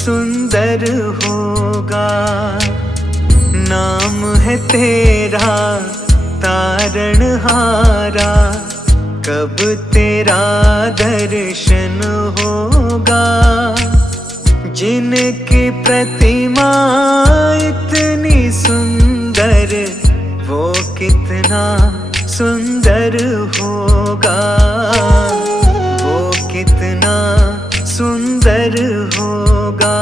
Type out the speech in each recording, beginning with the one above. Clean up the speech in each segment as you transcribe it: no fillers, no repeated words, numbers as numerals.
सुंदर होगा। नाम है तेरा तारणहारा, कब तेरा दर्शन होगा। जिनकी प्रतिमा इतनी सुंदर, वो कितना सुंदर होगा, वो कितना सुंदर होगा।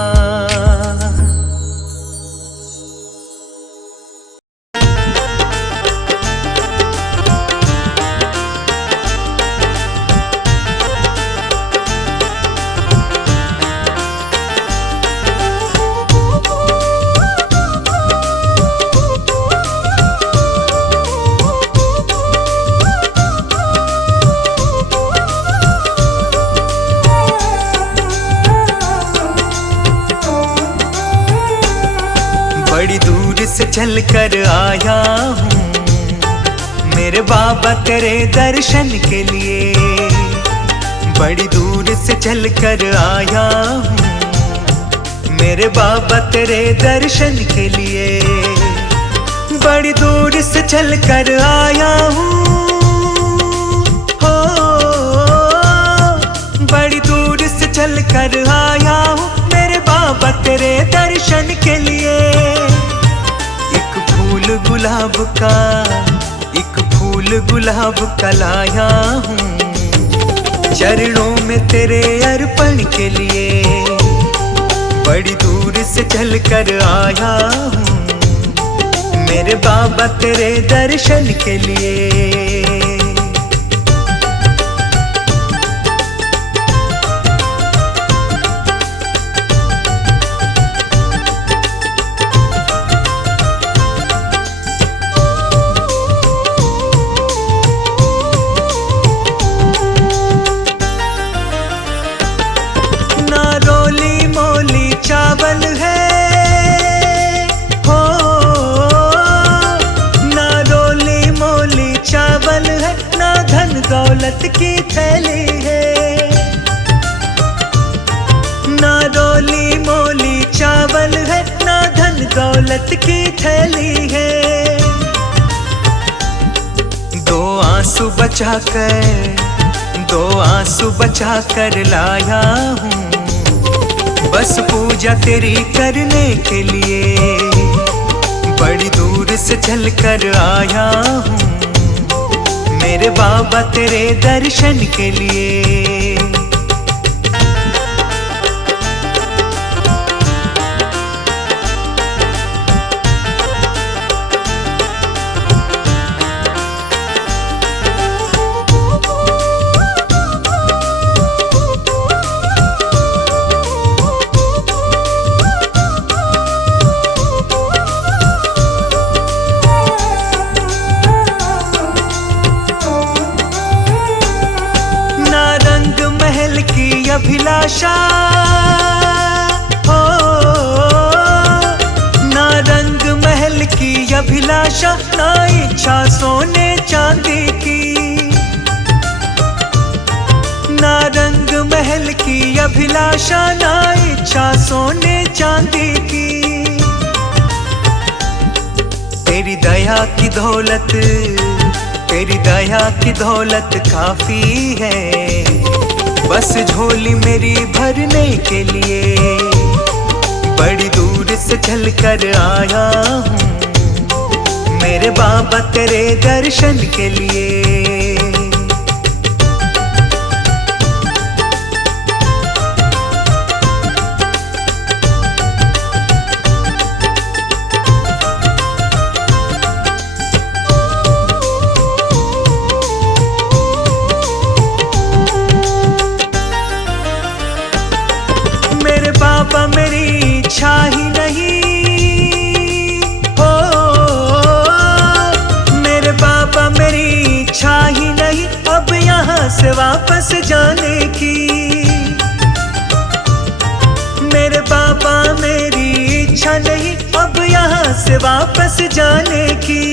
बड़ी दूर से चल कर आया हूँ मेरे बाबा तेरे दर्शन के लिए। बड़ी दूर से चल कर आया हूँ मेरे बाबा तेरे दर्शन के लिए। बड़ी दूर से चल कर आया हूँ, हो बड़ी दूर से चल कर आया हूँ मेरे बाबा तेरे दर्शन के लिए। गुलाब का एक फूल गुलाब का लाया हूँ चरणों में तेरे अर्पण के लिए। बड़ी दूर से चल कर आया हूँ मेरे बाबा तेरे दर्शन के लिए। चावल है हो ना रोली मोली चावल है, ना धन दौलत की थैली है। ना रोली मोली चावल है, ना धन दौलत की थैली है। दो आंसू बचा कर लाया हूँ बस पूजा तेरी करने के लिए। बड़ी दूर से चल कर आया हूँ मेरे बाबा तेरे दर्शन के लिए। अभिलाषा हो ना रंग महल की अभिलाषा, ना इच्छा सोने चांदी की। ना रंग महल की अभिलाषा, ना इच्छा सोने चांदी की। तेरी दया की दौलत काफी है बस झोली मेरी भरने के लिए। बड़ी दूर से चल कर आया हूँ मेरे बाबा तेरे दर्शन के लिए। बाबा मेरी इच्छा ही नहीं हो मेरे बाबा मेरी इच्छा ही नहीं अब यहाँ से वापस जाने की। मेरे बाबा मेरी इच्छा नहीं अब यहाँ से वापस जाने की।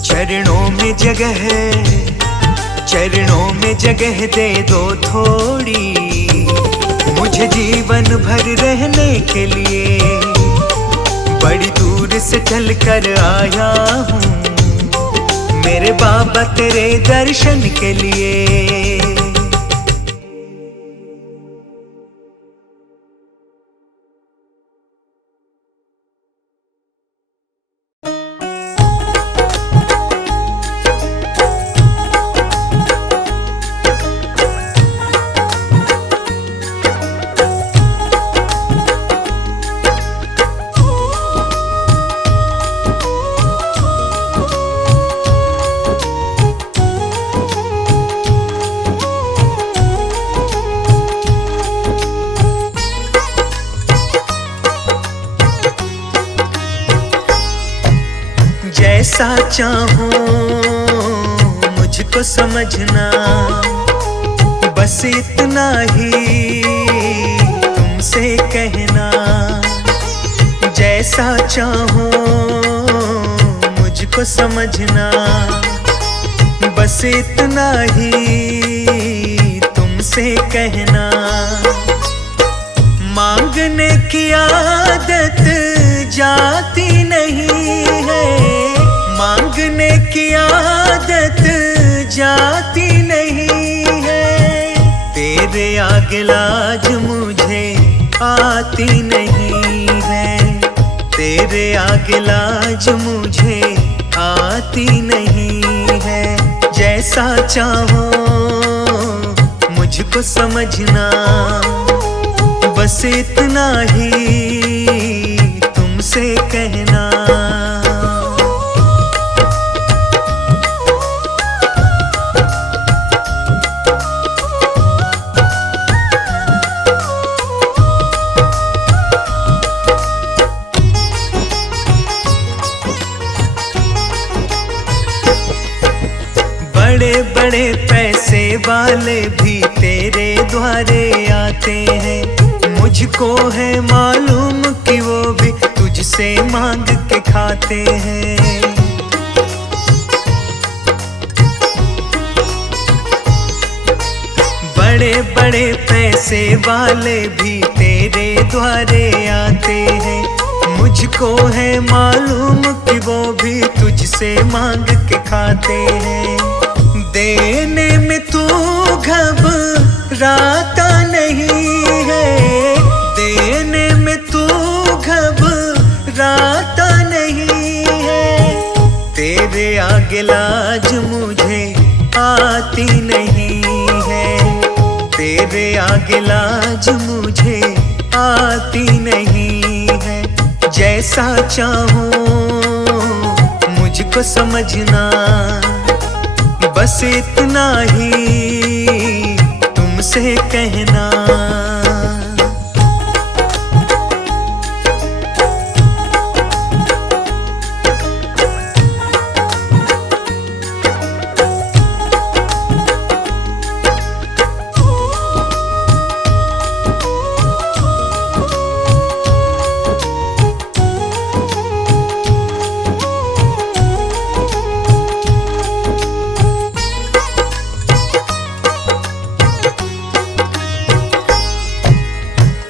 चरणों में जगह दे दो थोड़ी, मुझे जीवन भर रहने के लिए बड़ी दूर से चल कर आया हूँ मेरे बाबा तेरे दर्शन के लिए। जैसा चाहूं मुझको समझना, बस इतना ही तुमसे कहना। जैसा चाहूं मुझको समझना, बस इतना ही तुमसे कहना। मांगने की आदत जाती नहीं है, मांगने की आदत जाती नहीं है। तेरे आगे लाज मुझे आती नहीं है, तेरे आगे लाज मुझे आती नहीं है। जैसा चाहो मुझको समझना, बस इतना ही तुमसे कहना। बड़े बड़े पैसे वाले भी तेरे द्वारे आते हैं, मुझको है मालूम कि वो भी तुझसे मांग के खाते हैं। बड़े बड़े पैसे वाले भी तेरे द्वारे आते हैं, मुझको है मालूम कि वो भी तुझसे मांग के खाते हैं। देने में तू घबराता नहीं है, देने में तू घबराता नहीं है। तेरे आगे लाज मुझे आती नहीं है, तेरे आगे लाज मुझे आती नहीं है। जैसा चाहूं मुझको समझना, बस इतना ही तुमसे कहना।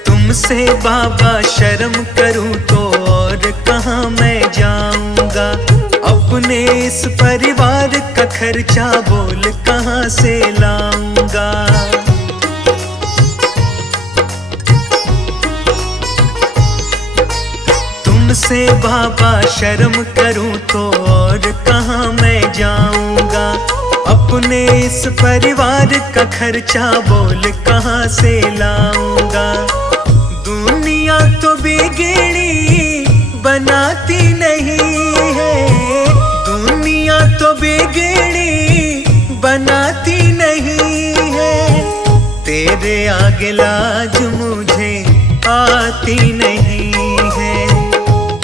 तुमसे बाबा शर्म करूं तो और कहाँ मैं जाऊंगा। अपने इस परिवार का खर्चा बोल कहाँ से लाऊंगा। तुमसे बाबा शर्म करूं तो और कहाँ मैं जाऊंगा। अपने इस परिवार का खर्चा बोल कहाँ से लाऊंगा। दुनिया तो बिगड़ी बनाती नहीं है, दुनिया तो बिगड़ी बनाती नहीं है। तेरे आगे लाज मुझे आती नहीं है,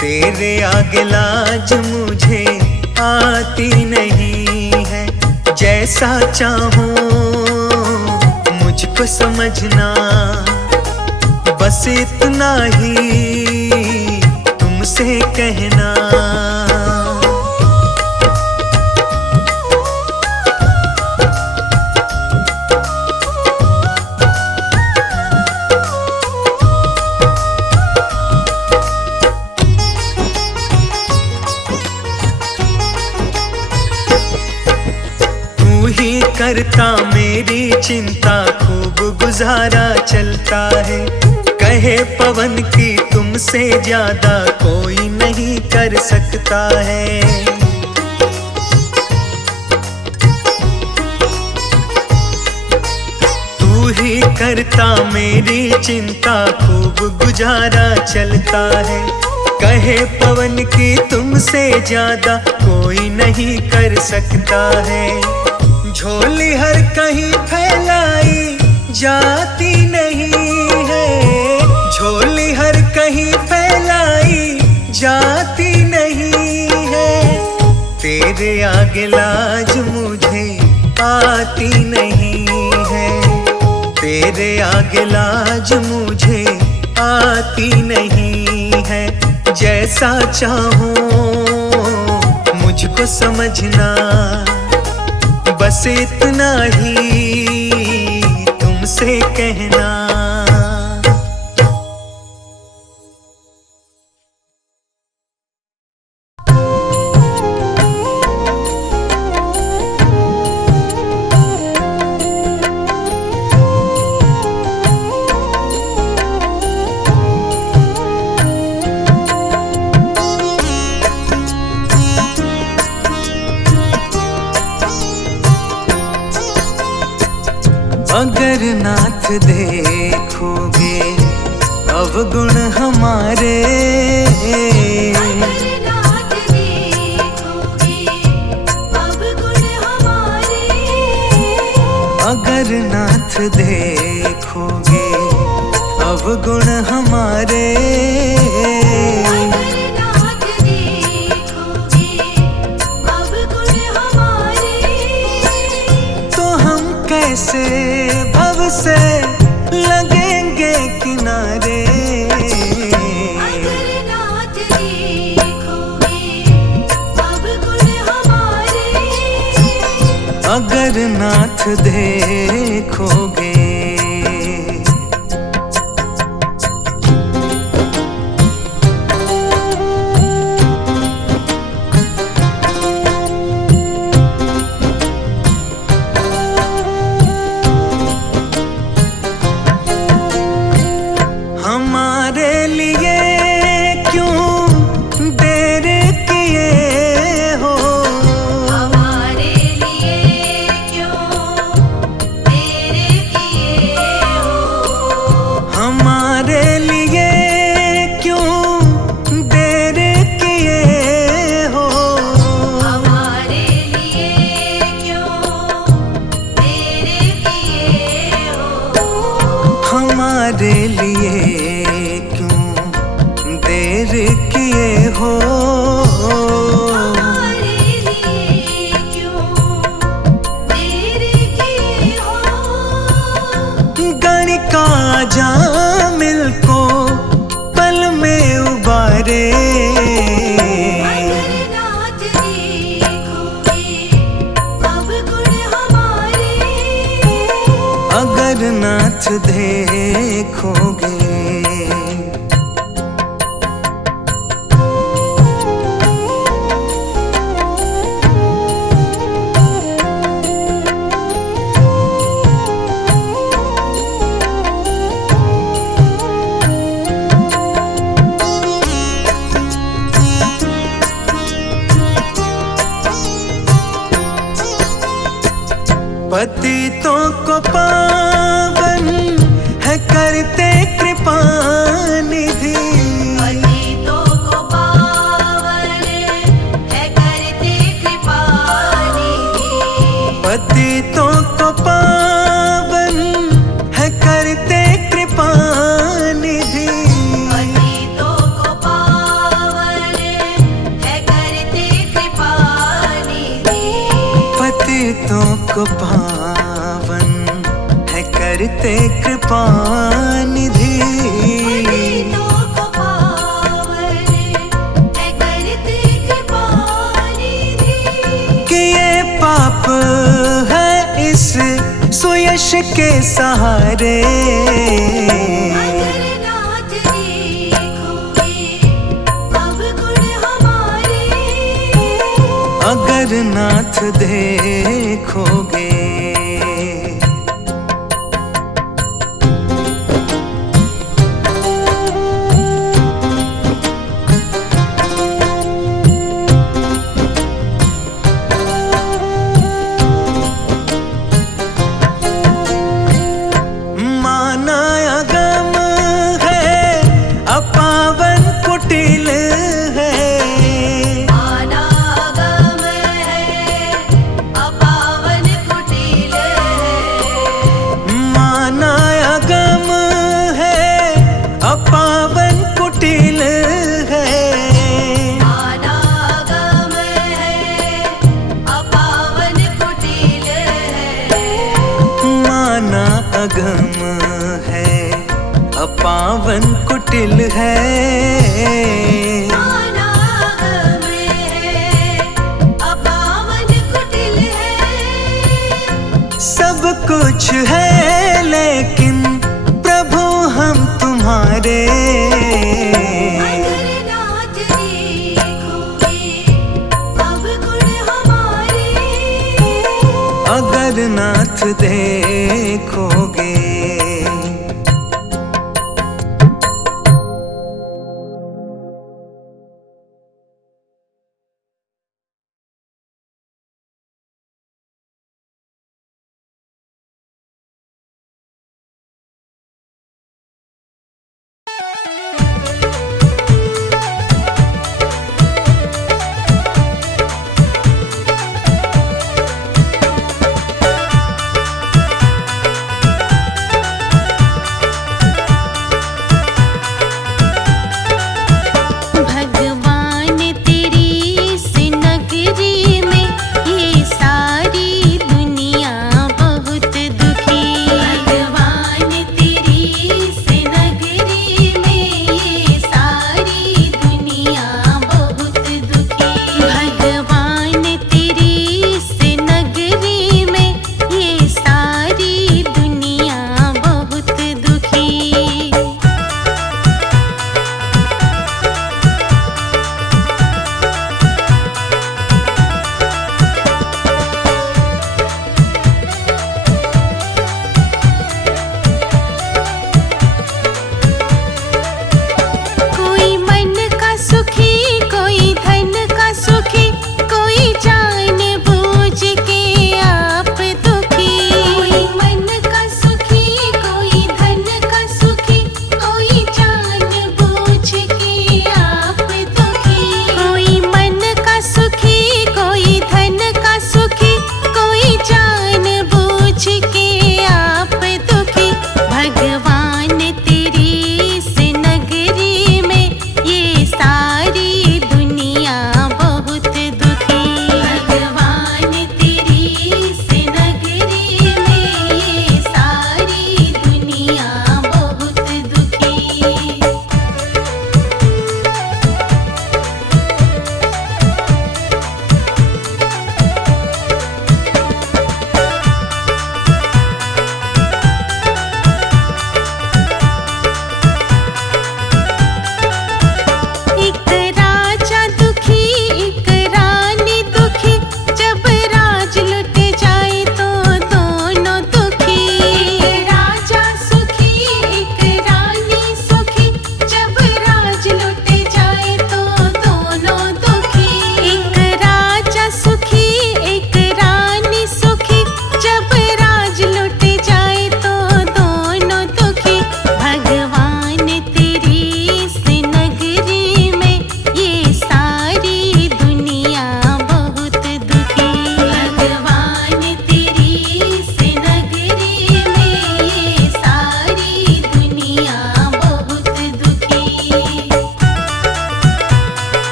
तेरे आगे लाज मुझे आती नहीं है। जैसा चाहूं मुझको समझना, बस इतना ही तुमसे कहना। करता मेरी चिंता, खूब गुजारा चलता है। कहे पवन की तुमसे ज्यादा कोई नहीं कर सकता है। तू ही करता मेरी चिंता, खूब गुजारा चलता है। कहे पवन की तुमसे ज्यादा कोई नहीं कर सकता है। झोली हर कहीं फैलाई जाती नहीं है, झोली हर कहीं फैलाई जाती नहीं है। तेरे आगे लाज मुझे आती नहीं है, तेरे आगे लाज मुझे आती नहीं है। जैसा चाहूं मुझको समझना, बस इतना ही तुमसे कहना। अगर नाथ देखोगे अवगुण हमारे, अगर नाथ देखोगे अवगुण हमारे, अगर नाथ देखोगे अवगुण हमारे, अगर नाथ देखोगे अवगुण हमारे, तो हम कैसे भव से लगेंगे किनारे। अगर नाथ देखोगे अवगुण हमारे, अगर नाथ देखोगे। हमारे लिए क्यों देर किए हो, हमारे लिए क्यों देर किए हो, हमारे लिए क्यों देर किए हो, हमारे लिए क्यों देर किए हो, हमारे लिए क्यों देर किए हो। हमारे लिए क्यों देर किए हो। गणिका जामिल को पल में उबारे, अगर नाथ देखोगे अवगुण हमारे, अगर नाथ देखोगे। पतितों को पावन है करते कृपा निधि, पतितों को पावन है करते कृपा निधि, पतितों को पावन है करते कृपा निधि, पतितों को पावन है करते कृपा निधि, पतितों को पावन है करते कृपा निधि। पतितों को पावन है करते कृपा निधि, कि ये पाप है इस सुयश के सहारे। अगर नाथ देखोगे अवगुण हमारे, अगर नाथ देखोगे। पावन कुटिल है, अनागम है, अपावन कुटिल है। सब कुछ है लेकिन प्रभु हम तुम्हारे। अगर नाथ देखोगे अवगुण हमारे, अगर नाथ देखोगे।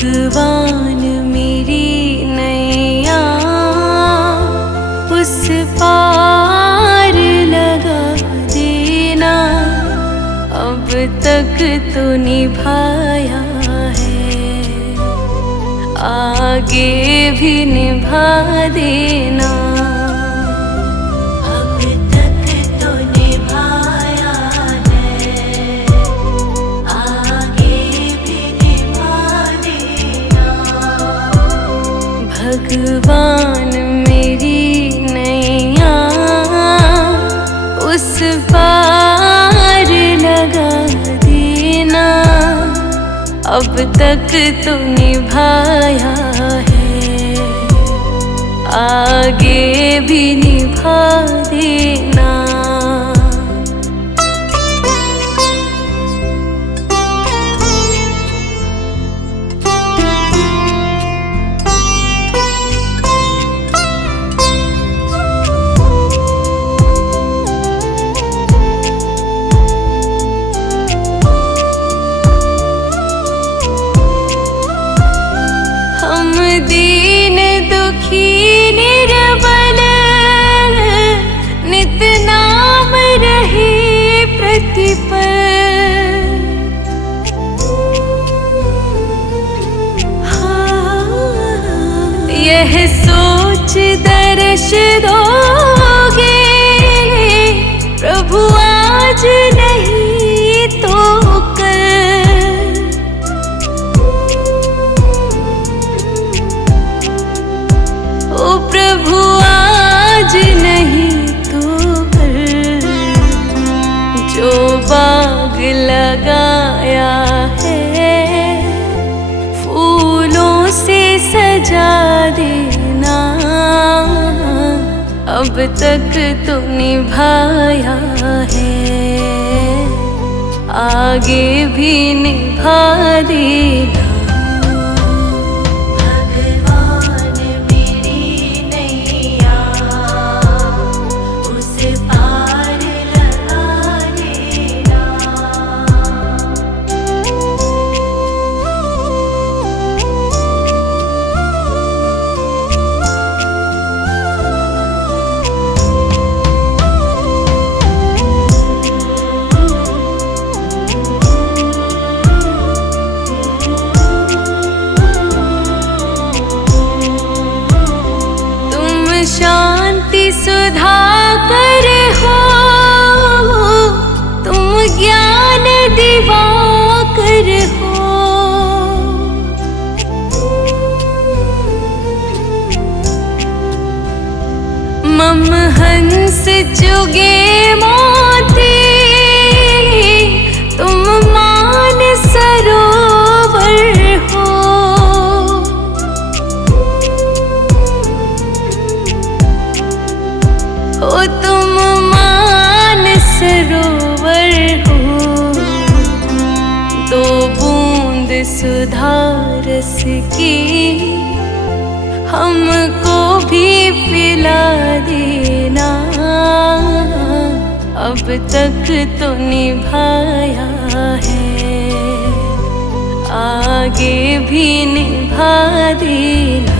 भगवान मेरी नैया उस पार लगा देना, अब तक तो निभाया है, आगे भी निभा देना। अब तक तो निभाया है, आगे भी निभा देना। भगवान मेरी नैया उस पार लगा देना, अब तक तो निभाया है, आगे भी निभा देना। हम दीन दुखी निर्बल नित नाम रहे प्रतिपल, यह सोच दर्श दोगे प्रभु आज नहीं तो कल। ओ प्रभु आज नहीं तो कल, जो बाग लगाया है फूलों से सजा देना, अब तक तो निभाया है, आगे भी निभा देना। भगवान मेरी नैया उस पार लगा देना। शांति सुधा कर हो, तुम ज्ञान दिवाकर हो, मम हंस चुगे मोती, तुम मान सरोवर हो। ओ तुम मान सरोवर हो, दो बूंद सुधा रस की हमको भी पिला देना, अब तक तो निभाया है, आगे भी निभा देना।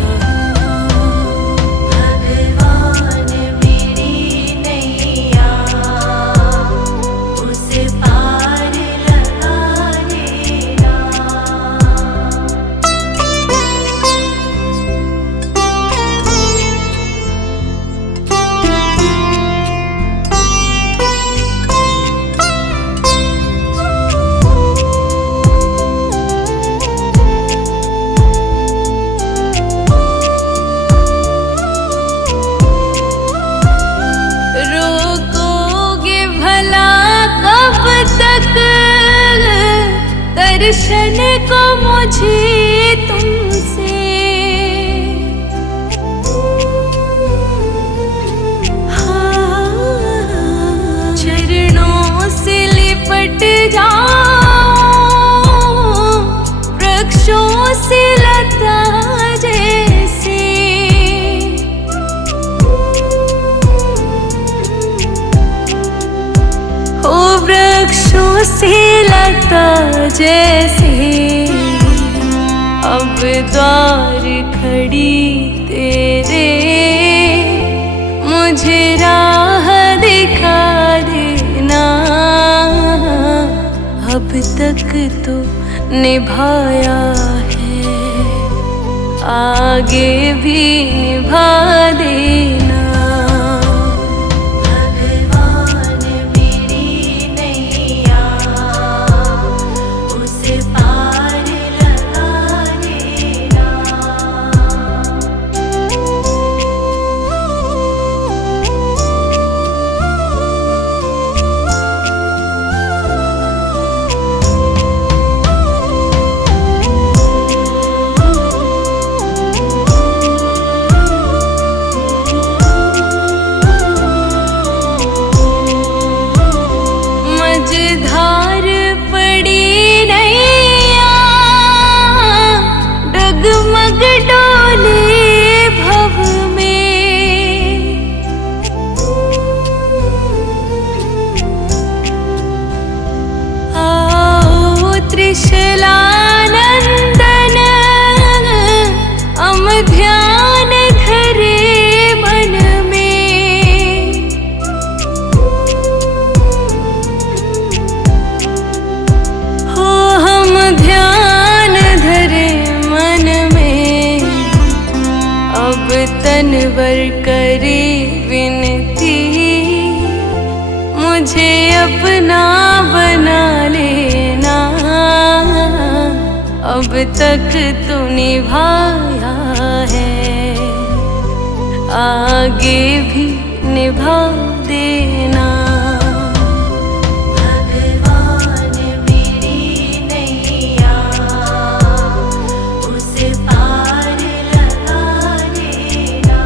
भगवान मेरी नैया उस पार लगा देना। दर्शन को मुझे तुमसे, चरणों से लिपट जाओ वृक्षों से लता जैसे, ओ वृक्षों से लता जैसे, अब द्वार खड़ी तेरे, मुझे राह दिखा देना। अब तक तो निभाया है, आगे भी निभा देना। भगवान मेरी नैया उस पार लगा देना। मझधार पड़ी नैया, डगमग डोले भव में। आओ त्रिशलानंदन, हम ध्यान धरे मन में। हो हम ध्यान धरे मन में, अब तनवर करे विनती। मुझे अपना बना लेना, अब तक तो निभाया है, आगे भी निभा देना। भगवान मेरी नैया उस पार लगा देना।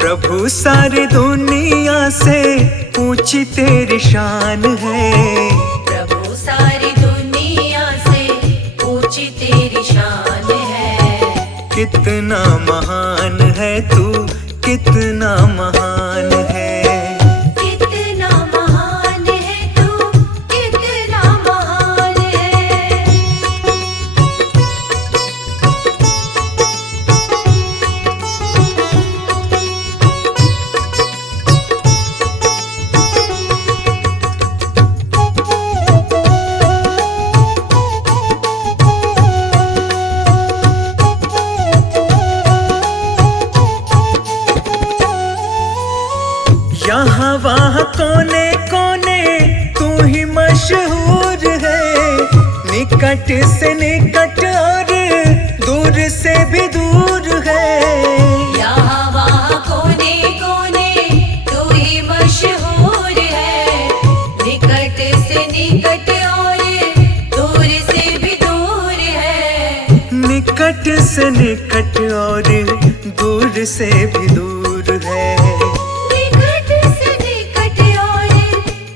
प्रभु सारी दुनिया से ऊंची तेरी शान है। प्रभु सारी दुनिया से ऊंची तेरी शान है। कितना महान है तू, कितना महान है। कितना महान है तू, कितना महान है। यहाँ वहाँ कोने कोने तू ही मशहूर है। निकट से निकट और दूर से भी दूर है। यहाँ वहाँ कोने कोने तू ही मशहूर है। निकट से निकट और दूर से भी दूर है। निकट से निकट और दूर से भी दूर है। निकट से निकट और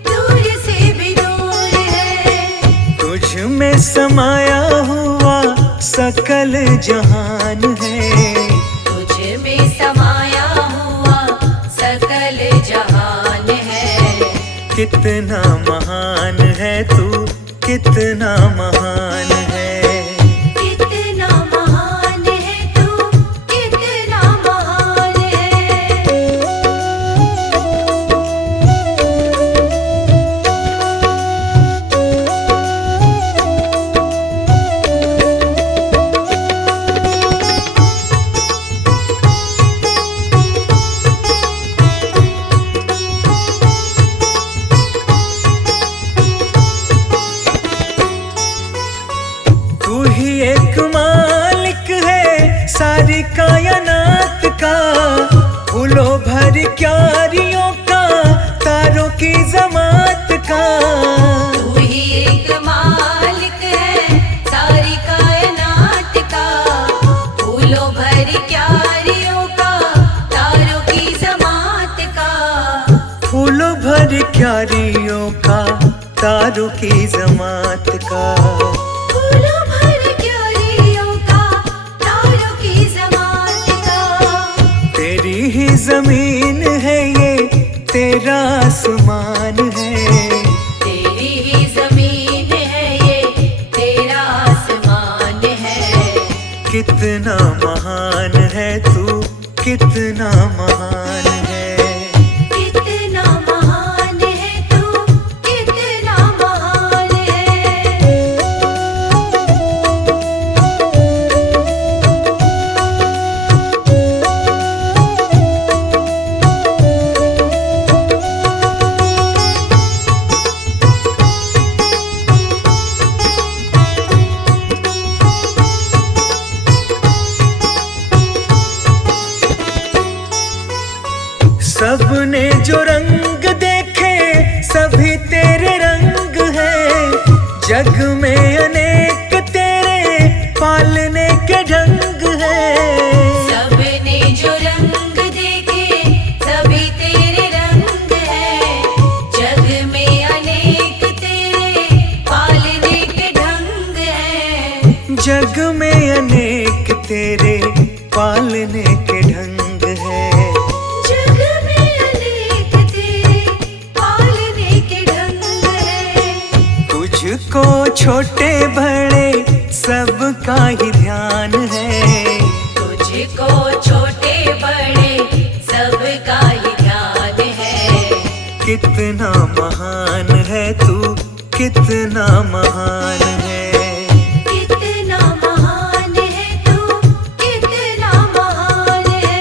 दूर से भी दूर है। तुझ में समाया हुआ सकल जहान है। तुझ में समाया हुआ सकल जहान है। कितना महान है तू, कितना महान है। कितना महान है तू, कितना महान है। तू ही एक मालिक है सारी कायनात का। फूलों भर क्यारियों का, तारों की तारों की जमात का, फूलों भर क्यारियों का, तारों की जमात का। तेरी ही जमीन है ये, तेरा आसमान है। तेरी ही जमीन है ये, तेरा आसमान है। कितना महान है तू, कितना महान है। कितना महान है तू, कितना महान है। सबने जो रंग देखे सभी तेरे रंग हैं। जग में अनेक तेरे पालने के ढंग हैं। सबने जो रंग देखे सभी तेरे रंग हैं। जग में अनेक तेरे पालने के ढंग हैं। जग में अनेक तेरे पालने के ढंग हैं। जग में अनेक तेरे पालने के ढंग हैं। तुझको छोटे बड़े सबका ही ध्यान है। तुझको छोटे बड़े सबका ही ध्यान है। कितना महान है तू, कितना महान है। कितना महान है तू, कितना महान है।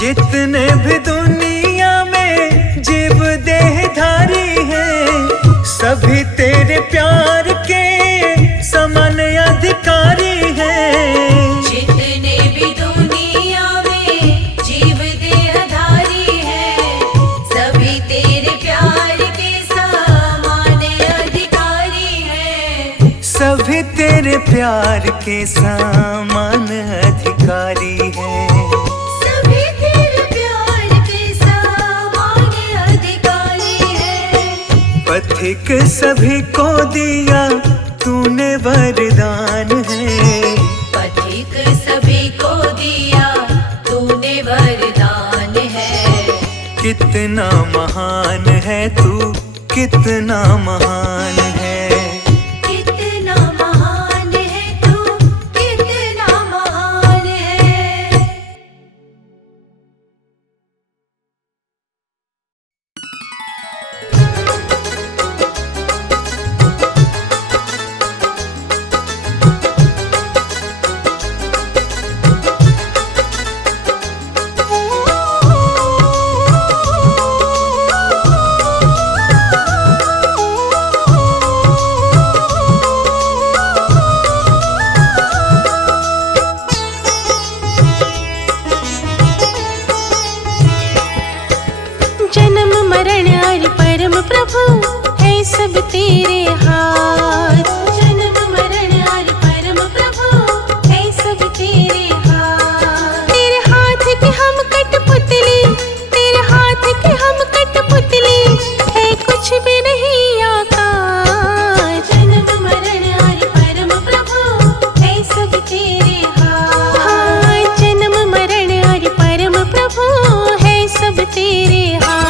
जितने भी दुनिया में जीव देहधारी हैं, सभी तेरे प्यार के समान अधिकारी हैं। जितने भी दुनिया में जीव देहधारी हैं, सभी तेरे प्यार के समान अधिकारी हैं। सभी तेरे प्यार के समान अधिकारी हैं। सभी तेरे प्यार के समान अधिकारी हैं। पथिक सभी को दिया तूने वरदान है। पथिक सभी को दिया तूने वरदान है। कितना महान है तू, कितना महान है। कितना महान है तू, कितना महान है। जन्म मरण और परम प्रभु है सब तेरे हाथ। जन्म मरण और परम प्रभु है सब तेरे हाथ। तेरे हाथ की हम कठपुतली, तेरे हाथ की हम कठपुतली, है कुछ भी नहीं आकाश। जन्म मरण और परम प्रभु है सब तेरे हाथ। हाँ, जन्म मरण और परम प्रभु है सब तेरे हाथ।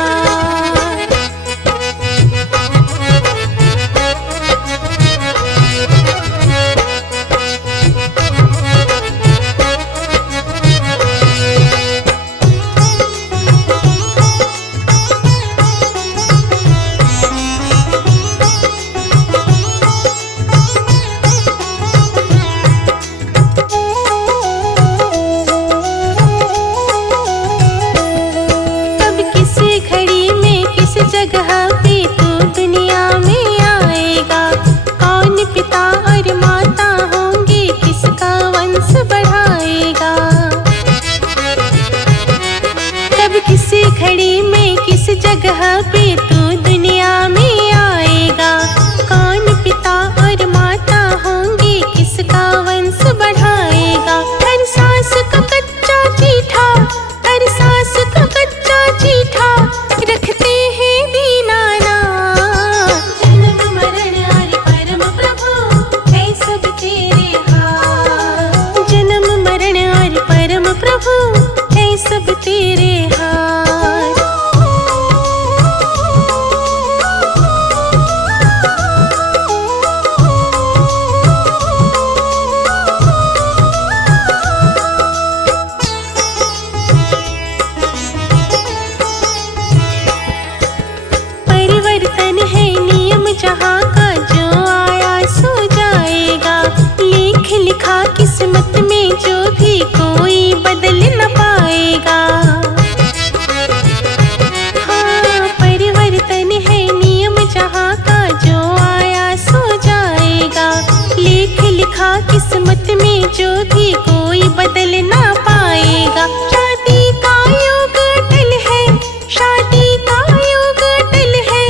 जो भी कोई बदल ना पाएगा। शादी का योग अटल है, शादी का योग अटल है,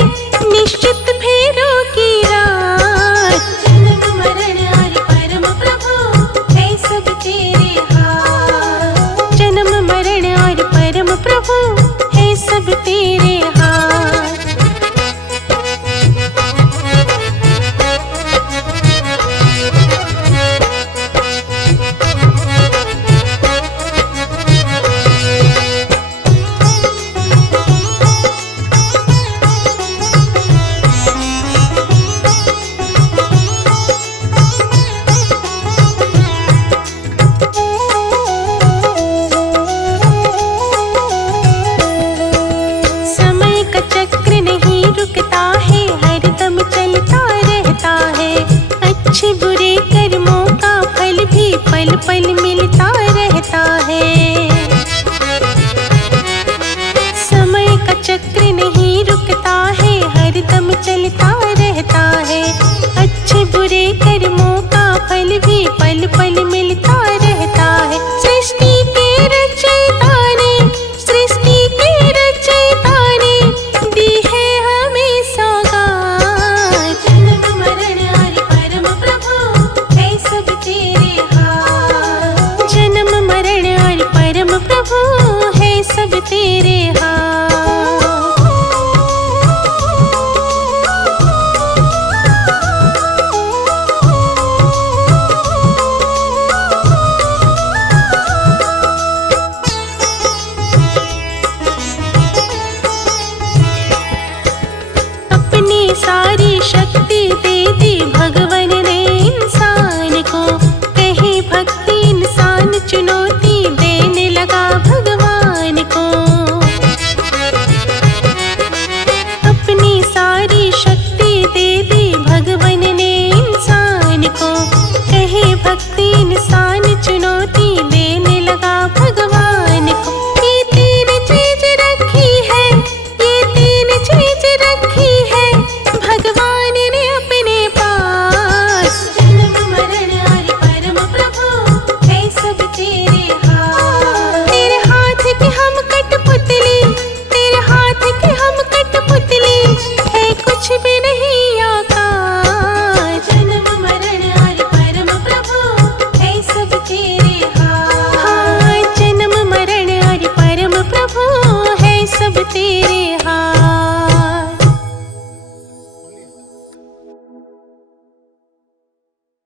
निश्चित फेरों की रात। जन्म मरण और परम प्रभु है सब तेरे हाथ। जन्म मरण और परम प्रभु है सब तेरे हाथ। समय का चक्र नहीं रुकता है, हरदम चलता रहता है। अच्छे बुरे कर्मों का फल भी पल पल मिलता रहता है। समय का चक्र नहीं रुकता है, हरदम चलता रहता है। अच्छे बुरे कर्मों का फल भी पल पल मिलता रहता है। सृष्टि के रचयिता ने, सृष्टि के रचयिता ने दी है हमें सौगात। जन्म मरण और परम प्रभु है सब तेरे हाथ। जन्म मरण और परम प्रभु है सब तेरे हाथ। अपनी सारी शक्ति दे दी भगवन ने इंसान को। कहीं भक्ति इंसान चुनौती देने लगा भगवान को। अपनी सारी शक्ति दे दी भगवन ने इंसान को। कहीं भक्ति इंसान चुनौती देने लगा भगवान को। ये तीन चीज रखी है, ये तीन चीज रखी है भगवान ने अपने पास। जन्म मरण और परम प्रभु है सब तेरे हाथ। तेरे हाथ की हम कठपुतली, तेरे हाथ की हम कठपुतली है कुछ भी नहीं या